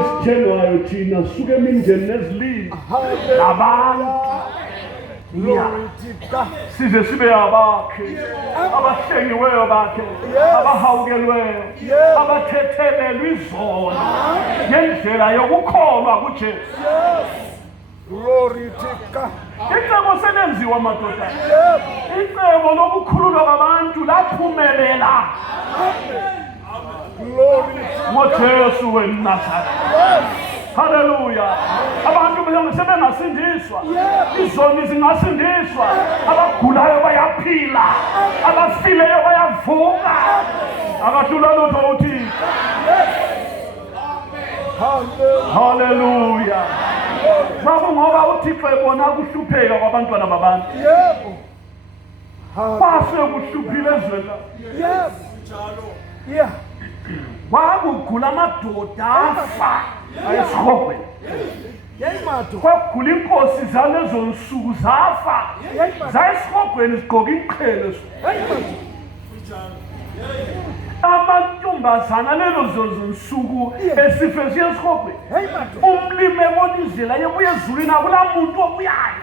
isithengayo thina suke emindeni nezilimi nabantu size sibe abakhe abahlengiweyo bakhe abahawukelweyo abathethelelwe izono ngendlela yokukholwa kuJesu. Glory to God. Icebo selenziwa madoda. Icebo lokukhululwa kwabantu laphumelela. Glory to Jesu weNazaretha. Hallelujah. Abantu sebengasindiswa. Izoni zingasindiswa. Abagulayo bayaphila. Abafileyo bayavuka. Akahlula lutho uThixo. Hallelujah. Babu ngoba uThixo ebona ukuhlupheka kwabantwana babantu. Yebo. Base kuhluphile ezweni. Yeah. Kwakugula amadoda afa ayesirhogweni. Kwakugula inkosi zalezo nsuku zafa zayesirhogweni zigqoka iqhele. Amantombazana lezo nsuku esife siyesirhogweni. Umlimi ebona indlela yebuye ezulwini akula muntu obuyayo.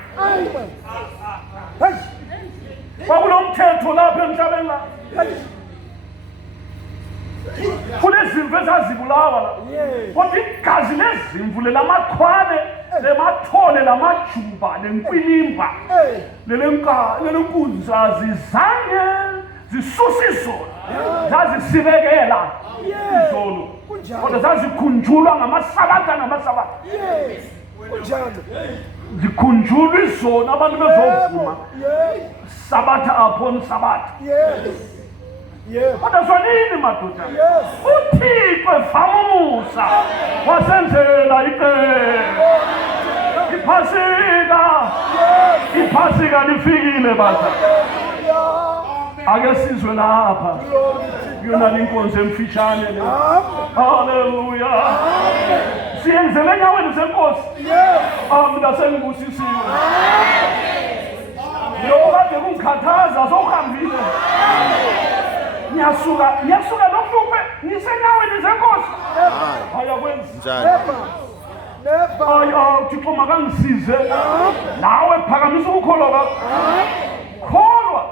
Kwakulomthetho lapha emhlabeni la. Kulezimvu ezazibulawa la. Kodwa igazi lezimvu lelamakhwane lemathole lamajuba lenkwilimba lelenkunzi azizange zisusa izolo zazisibekela izolo kodwa zazikhunjulwa ngamasabatha zikhunjulwa izolo abantu bezovuma sabatha upon sabatha. Kodwa sonini madoda uThixo efamusa wasenzela iphasika lifikile batha. Ake sizwe lapha yona inkonzo emfishane le. Hallelujah. Siyenzele enyaweni zenkosi. Mina sengibusisiwe. Lokade kungikhathaza sokuhambile. Nyasuka lohluphe nisenyaweni zenkosi. Ayakwenza. Never. Uthixo makangisize. Nawe phakamisa ukukholwa kwakho. Kholwa.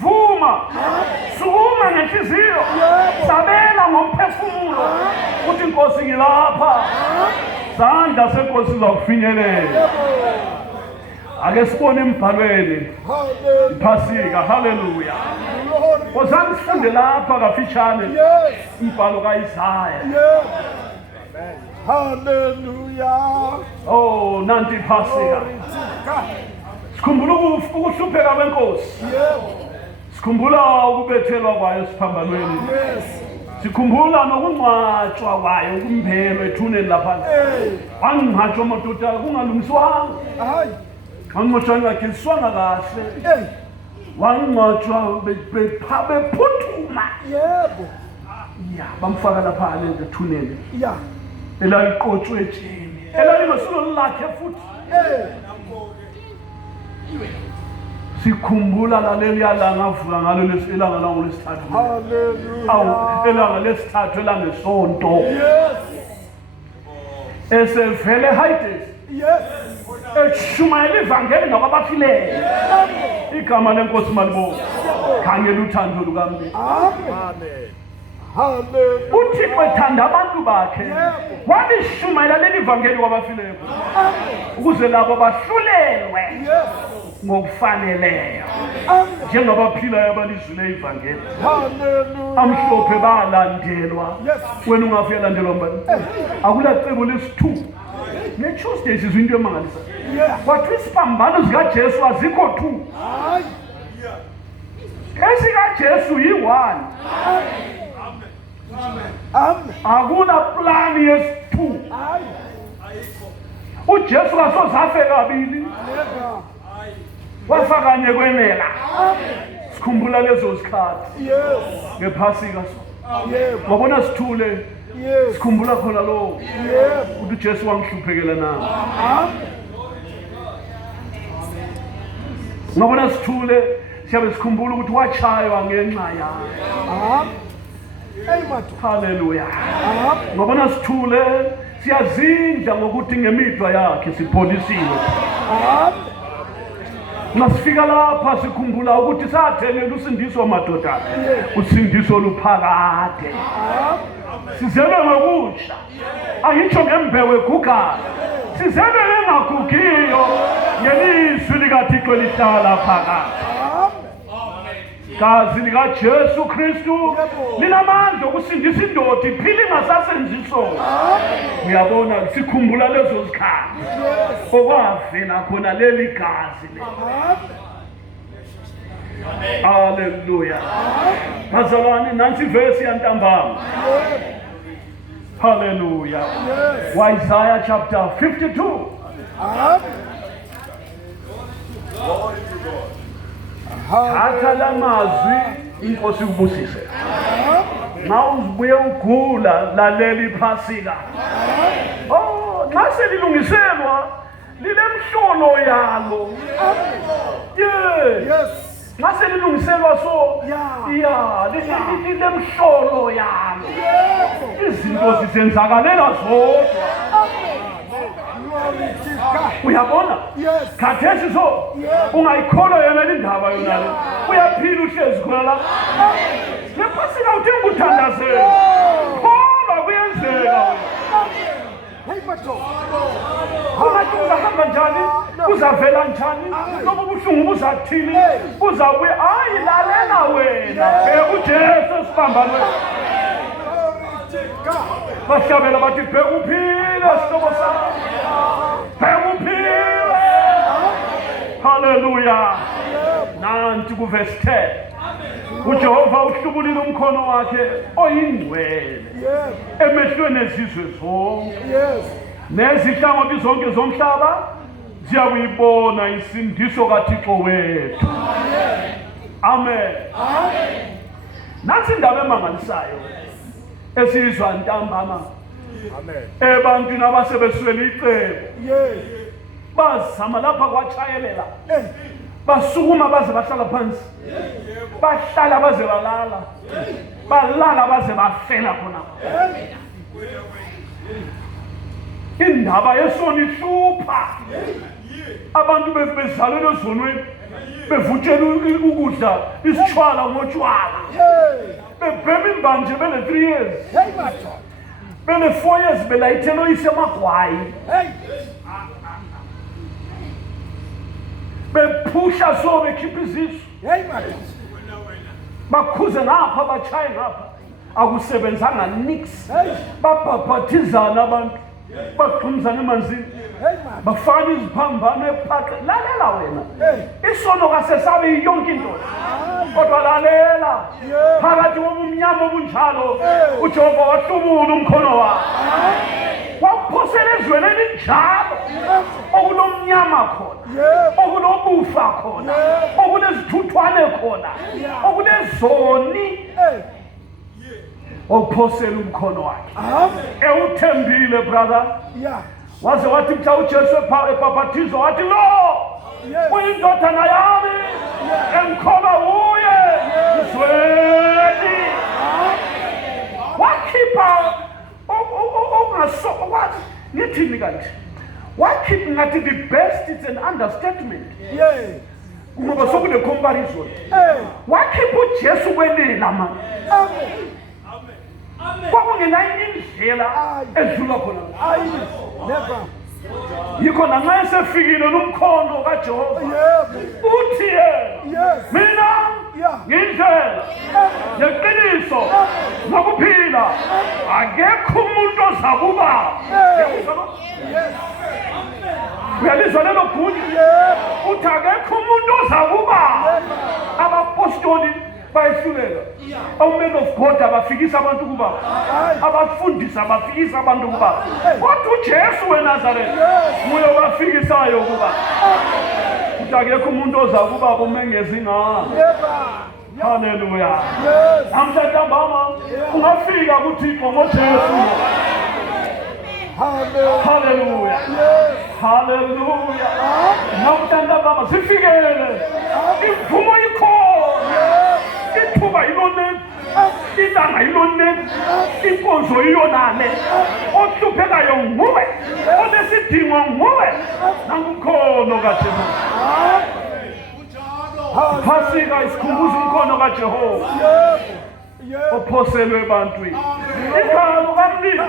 Vuma. Sukuma ngenhliziyo. Sabela ngomphefumulo. Uthi inkosi ngilapha. Sandla senkosi zakufinyelela. Ake sibone embhalweni. Iphasika. Hallelujah. Kozani sifunde lapha kafishane. Umbhalo kaIsaya. Hallelujah. Oh, nanti iphasika. Sikhumbula ukuhlupheka kwenkosi. Sikhumbula ukubethelwa kwayo siphambanweni. Sikhumbula nokungcwatshwa kwayo kumphelwe ethuneni lapha. Wangcwatshwa madoda kungalungiswanga. Wangcwatshwa ngakhiswanga kahle. Wangcwatshwa bephuthuma. Bamfaka lapha ethuneni. Elaliqotshwe etsheni. Elalingasulo lakhe futhi. Sikhumbula laleli yalanga avuka ngalo lesilanga langolesithathu. Hallelujah. Elanga lesithathu elangesonto. Esevele Hades. Eshumayela ivangeli ngabafileyo. Igama lenkosi malibonga. Khangela uthando lukaMbili. Amen. Hallelujah. uThixo ethanda abantu bakhe walishumayela leli ivangeli kwabafileyo ukuze labo bahlulelwe ngokufaneleyo njengoba phila abalizwile ivangeli. Amhlophe balandelwa wena ungafika landelwa mbani akula cebo lesi2 neTuesday sizwe into emangalisa kwathi isiphambano zika Jesu azikho 2 esika Jesu yi1 akuna plan yes2 uJesu kasozafe kabili wafa kanye kwenela sikhumbula lezo zikhathi ngephasika ngabona sithule sikhumbula khona lo ukuthi uJesu wangihluphekela nami ngabona sithule siyabe sikhumbula ukuthi wachaywa ngenxa yami Haleluya. Ngobona sithule siyazinja ngokuthi ngemidwa yakhe sipholisiwe. Nasifika lapha sikhumbula ukuthi sathengela usindiso madoda. Usindiso luphakade. Sizelwe ngokusha. Ayitsho ngembewe gugayo. Sizelwe engagugiyo ngelizwi likaThixo lihlala phakathi. Gazi likaJesu Kristu linamandla okusindisa indoda iphile ingasasenzi sono. Uyabona sikhumbula lezo zikhathi okwavela khona leli gazi le. Haleluya. Bazalwane nansi verse yantambama. Hallelujah. Isaiah chapter 52. Hatha la mazwi inkosi kubusise. Nxa uzibuye ugula lalela iphasika. Oh, nxa selilungiselwa lilemhlolo yalo. Yes. Nxa selilungiselwa so lilemhlolo yalo. Izinto zisenzakalela zodwa. Uyabona? Khathesi so ungayikholwa yona indaba yona le. Uyaphila uhlezi khona la. Lephasika uthi ngikuthandazela. Kholwa kuyenzeka. Ungathi uzahamba njani? Uzavela njani? Noma ubuhlungu buzathini? Uzabuye hayi lalela wena. Bheka uJesu sibambane. Bahlabela bathi bheka uphile sihlobo sami. Bheka uphile. Haleluya. Nanti ku verse 10. uJehova uhlubulile umkhono wakhe oyingcwele emehlweni ezizwe zonke. Nezihlangothi zonke zomhlaba ziyakuyibona isindiso kaThixo wethu. Amen. Nansi indaba emangalisayo esizwa ntambama. Amen. Ebantwini abasebeswele icebo. Bazama lapha kwachayelela. Basukuma baze bahlala phansi. Bahlala baze balala. Balala baze bafela khona. Indaba yesono ihlupha. Abantu bezalelwe ezonweni bevutshela ukudla isitshwala ngotshwala. Bebhema imbanje bele 3 years. Bele 4 years belayithelo isemagwayi. Bephusha so bekhipha izisu. Bakhuze ngapha bachaye ngapha. Akusebenzanga nix. Babhabhathizana abantu. Baqhumzana emanzini. Bafaka iziphambano ephaqe. Lalela wena. Isono kasesabe yonke into. Kodwa lalela. Phakathi komnyama obunjalo uJehova wahlubula umkhono wakhe. Wakuphosela ezweni elinjalo okunomnyama khona, okunobufa khona, okunezithuthwane khona, okunezoni. Wakuphosela umkhono wakhe. Ewuthembile brother. Waze wathi mhla uJesu ebhabhathizwa wathi lo uyindodana yami engikholwa uye izweni. Wakhipha what? Nithini kanti? Wakhipha ngathi the best is an understatement. Ngoba sokune comparison. Wakhipha uJesu kwenela man. Kwakungenayinye indlela edlula khona. Never. Yikho nxa esefikile nomkhono kaJehova uthi mina ngindlela neqiniso nokuphila, akekho umuntu ozakuba. Uyalizwa lelo gunya? Uthi akekho umuntu ozakuba. Abapostoli bayehlulela. Men of God abafikisa abantu kuba, abafundisa abafikisa abantu kuba, kodwa uJesu weNazaretha nguye obafikisayo kuba. Uthi akekho umuntu ozakuba umengezi ngani. Haleluya. Amhlambama ungafika kuThixo ngoJesu. Haleluya. Haleluya. Namhlambama sifikele. Imvumo ikhona. Ithuba ilone. ilanga iloneni inkonzo iyonale ohluphekayo nguwe onesidingo nguwe nangumkhono kaJehova Phasika isikhumbuza umkhono kaJehova ophoselwe ebantwini igama kamlilo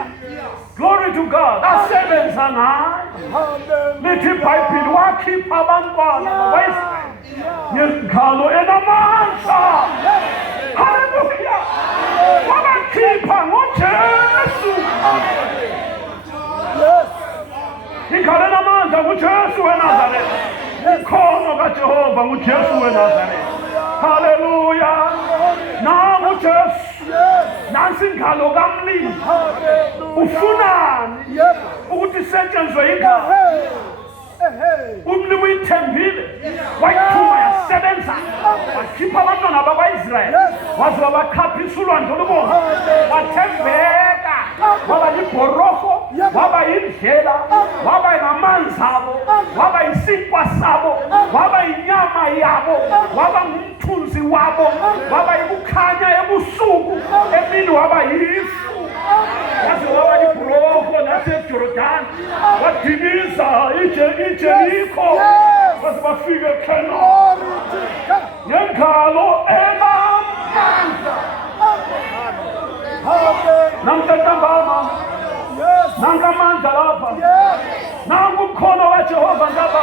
glory to God asebenza ngayo lithi iBhayibheli wakhipha abantwana bakwaIsrayeli ngezikhalo enamandla haleluya wabakhipha ngoJesu ikhalo enamandla nguJesu weNazaretha umkhono kaJehova nguJesu weNazaretha haleluya nangu Jesu nansi ingalo kamlilo ufunani ukuthi isetshenzwe ingalo umlimi uyithembile wayithuma yasebenza wakhipha abantwana bakwaIsrayeli waze wabakhaphisa ulwandle olubomvu wathembeka waba yibhorofo waba yindlela waba ngamanzi abo waba yisinkwa sabo waba inyama yabo waba ngumthunzi wabo waba yikukhanya ebusuku emini waba yifu yaze waba yibhorofo naseJordani wadiniza iJerikho waze bafike eKhenani ngengalo enamandla namntambama nangamandla lapha nangumkhono kaJehova ngapha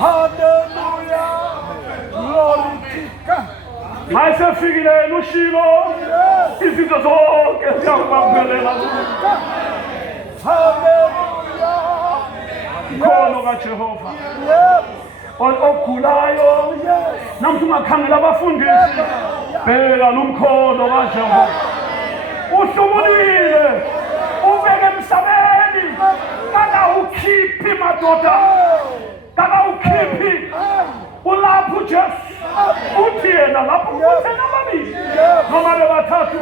haleluya glory to God mayisefikile ushilo izinto zonke ziyakubambelela haleluya mkhono kaJehova ogulayo namthi ungakhangela abafundisi bheka lumkhono kaJehova uhlubulile ubeke emhlabeni kakawukhiphi madoda kakawukhiphi ulapho uJesu uthi yena lapho kuthena ababili noma bebathathu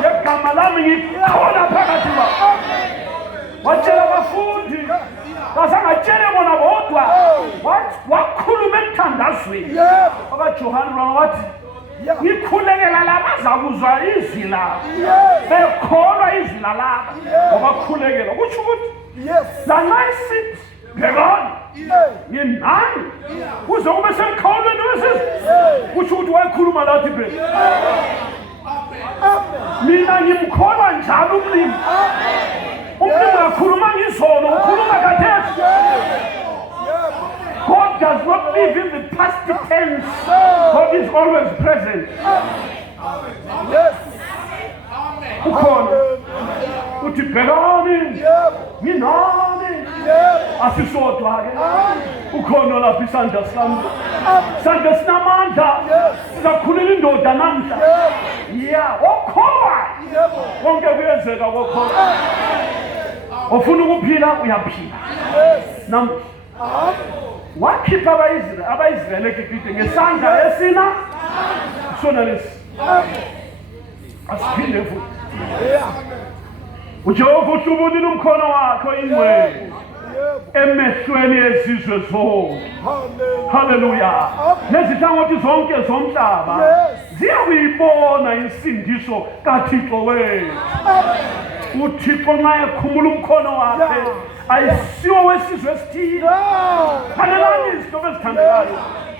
ngegama lami ngikhona phakathi kwabo watshela abafundi kasangatshele bona bodwa wakhuluma emthandazweni akaJohane lwana wathi ngikhulekela laba zakuzwa izwi labo bekholwa izwi laba ngoba khulekela kutsho ukuthi lana isithi bhekani nginani kuze kube semkhawulweni wesizwe kutsho ukuthi wayekhuluma lathi phela mina ngimkholwa njalo umlimi uyakhuluma ngizolo ukhuluma khathesi God does not live in the past tense. God is always present. Yes. Ukhona uthi bhekani nginani asisodwa ke ukhona lapha isandla sami isandla sinamandla sizakhulula indoda namhla okhoba konke kuyenzeka kokhoba ofuna ukuphila uyaphila namhla wakhipha abayizrayeli eGibhithe ngesandla esina sona lesi asiphinde futhi uJehova uhlubulile umkhono wakho ingcwele emehlweni yezizwe zonke haleluya nezihlangothi zonke zomhlaba ziyakuyibona insindiso kaThixo wethu uThixo nxa ekhumula umkhono wakhe ayisiwo wesizwe esithile khalelani izinto ezithandekayo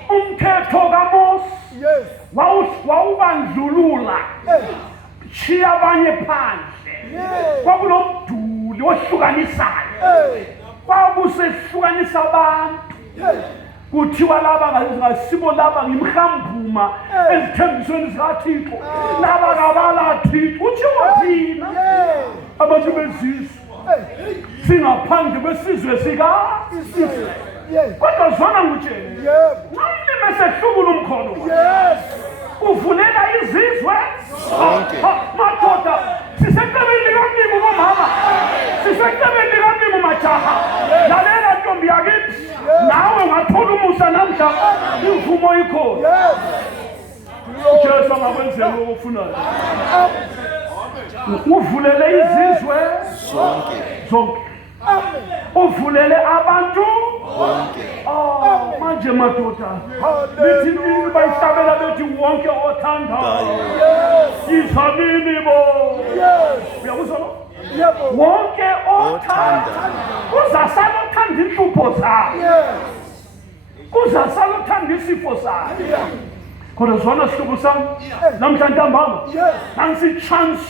umthetho kaMose wawubandlulula chiya abanye phandle kwakunomduli ohlukanisayo kwakusehlukanisa abantu kuthiwa laba ngasibo laba ngimhambuma ezithembisweni zikaThixo laba kabalaThixo kuthiwa thina abantu bezizwe singaphandle kwesizwe sika-Israyeli kodwa zona ngutshela nxa mesehlubula umkhono uvulela izizwe madoda siseqebeni likamlimi bomama siseqebeni likamlimi majaha lalela ntombi yakithi nawe ungathola umusa namhla imvumo ikhona uJesu angakwenzela okufunayo uvulele izizwe zonke uvulele abantu bonke manje madoda lithi nini bayihlabela bethi wonke othandayo izamini bo uyakuzwa lo wonke othanda kuzasala othanda inhlupho zakhe kuzasala othanda isifo sakhe kodwa zona sihlobo sami namhlanje ntambama nansi-chance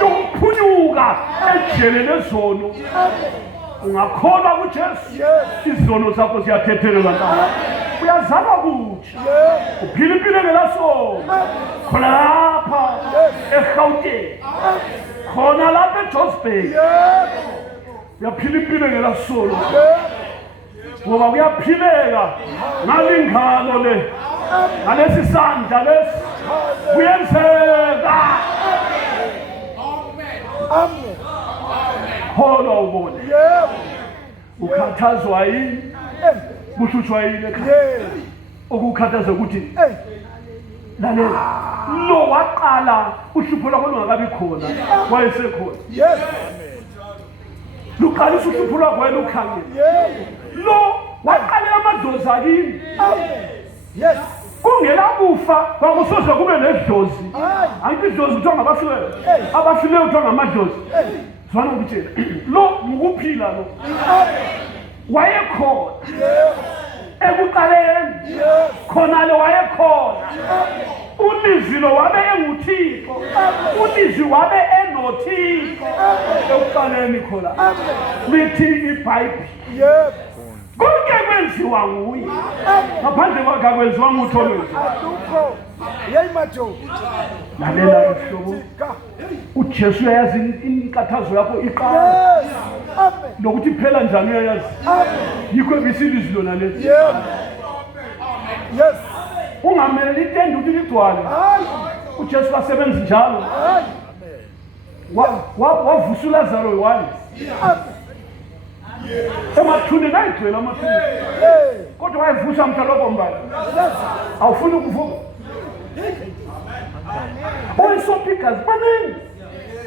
yokuphunyuka ejele lezono ungakholwa kuJesu izono zakho ziyathethelelwa ntambama uyazalwa kutsha uphila impilo engelasono khona lapha eGauteng khona lapha eJohannesburg uyaphila impilo engelasono ngoba kuyaphileka ngalingalo le ngalesi sandla lesi kuyenzeka. Amen. Kholwa ubone ukhathazwa yini kuhlushwa yini ekhaya ukukhathaza ukuthi lalela lo waqala uhlupho lwakho lungakabi khona wayesekhona luqalisa uhlupho lwakho wena ukhangele lo waqalela amadlozi akini kungela kufa kwakusoze kube nedlozi angithi idlozi kuthiwa ngabafileyo abafileyo kuthiwa ngamadlozi zwana ngitshela lo ngukuphila lo wayekhona ekuqaleni khona lo wayekhona uLizwi lo wabe enguThixo uLizwi wabe enoThixo ekuqaleni khona lithi iBhayibheli konke kwenziwa nguye ngaphandle kwakhe akwenziwa ngutho lwethu lalela mhlobo uJesu uyayazi inkathazo yakho iqala nokuthi phela njani uyayazi yikho bisilizwi lona lesi ungamele litende ukuthi ligcwale uJesu kasebenzi njalo wavusa uLazaro yiwani emathuneni ayigcwele amathuneni kodwa wayevusa mhlaloko mbala awufuni ukuvuka oyisophikazi baningi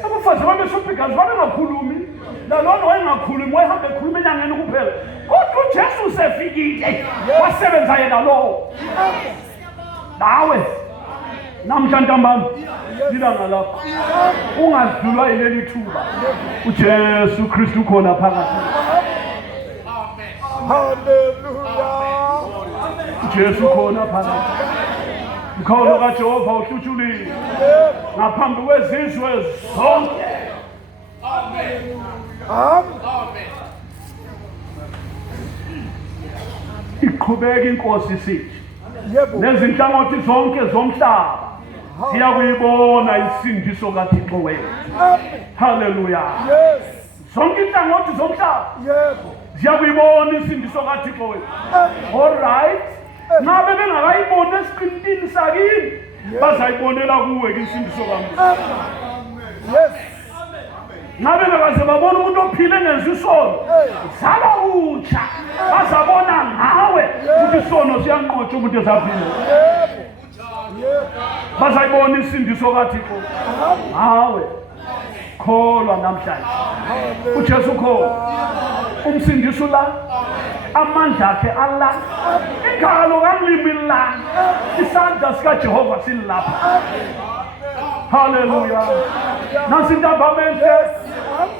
abafazi babesophikazi babengakhulumi nalona wayengakhulumi wayehamba ekhuluma enyangeni kuphela kodwa uJesu usefikile wasebenza yena lowo nawe namhla ntambama lilanga lakho ungadlulwa yileli thuba uJesu Kristu khona phakathi. Hallelujah. uJesu khona phakathi mkhawulo kaJehova uhlutshulile ngaphambi kwezizwe zonke. Amen. Iqhubeka inkosi isithi nezinhlangothi zonke zomhlaba siyakuyibona isindiso kaThixo wethu. Hallelujah. Zonke inhlangothi zomhlaba siyakuyibona isindiso kaThixo wethu. All right. Ngabe bengakayibona esiqintini sakini bazayibonela kuwe isindiso kaMusa. Ngabe bekaze babona umuntu ophile ngenza isono zala utsha bazabona ngawe ukuthi isono siyanqotsha umuntu ezaphila. Bazayibona isindiso kaThixo ngawe. Kholwa namhlanje uJesu khona umsindiso la amandla akhe ala ingalo kamlimi la isandla sikaJehova silapha. Hallelujah. Nasi intambama enhle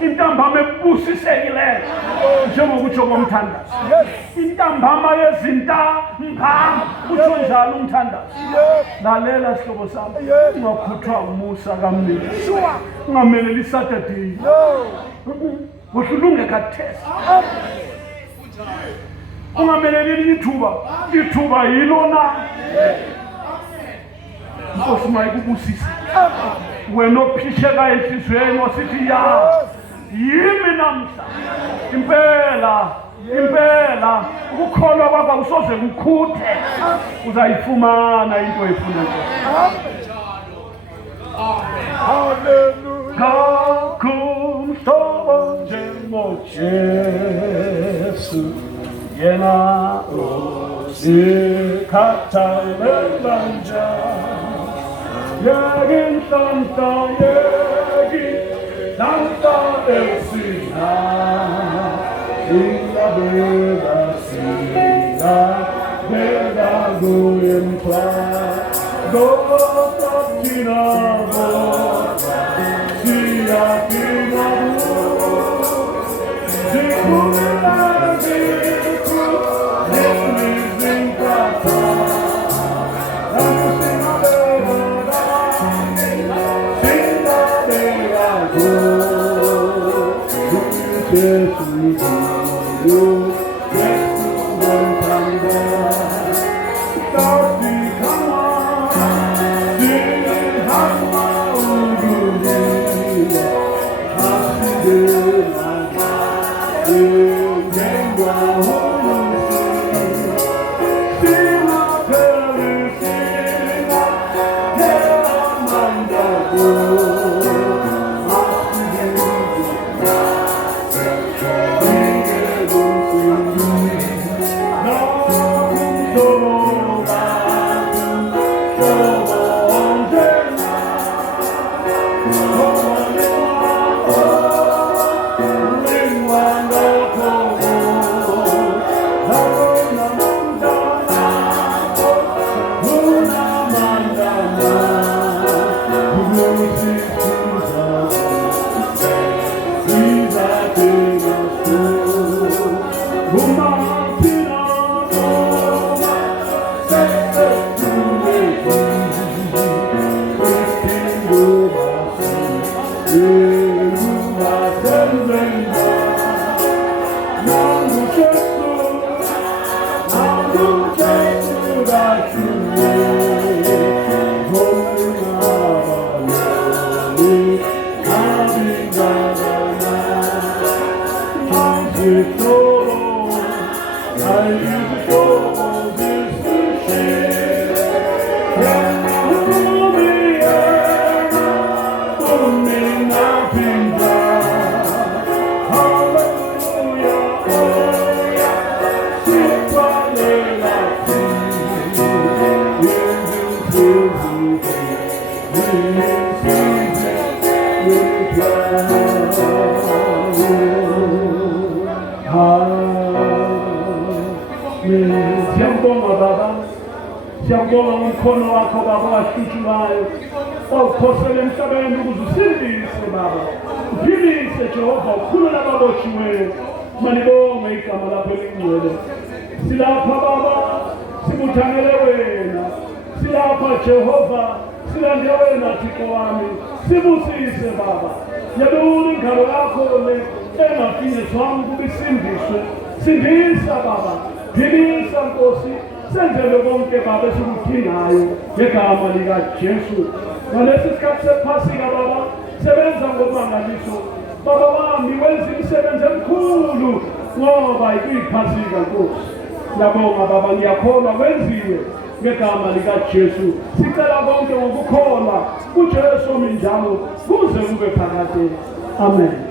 intambama ebusisekileyo njengokutsho komthandazo intambama yezintambama utsho njalo umthandazo. Lalela sihlobo sami ungakhuthwa umusa kamlimi ungameleli Saturday uhlulunge kathesi ungameleli ithuba yilona Nkosi mayikubusise wena ophisheka enhlizweni wasithi ya yimi namhla impela ukukholwa kwakho usoze kukhuthe uzayifumana into efuna nje. Hallelujah. Kakumhlobo njengoJesu yena osikhathalela njalo Yegin Santa Elsina Illa Beda Sina Siyabonga umkhono wakho baba wahlutshukayo wawuphosela emhlabeni ukuze usindise baba uphilise Jehova ukhulula ababotshiweyo manibonge igama lakho elingcwele silapha baba sibuthangele wena silapha Jehova silande wena Thixo wami sibusise baba yalula ingalo yakho le engafinyezwanga ukuba isindiswe sindisa baba philisa Nkosi senzele konke baba esikudingayo ngegama likaJesu ngalesi sikhathi sephasika baba sebenza ngomangaliso baba wami wenza imisebenzi emikhulu ngoba iyiphasika Nkosi ngiyabonga baba ngiyakholwa wenziwe ngegama likaJesu sicela konke ngokukholwa kuJesu ominjalo kuze kube phakade amen.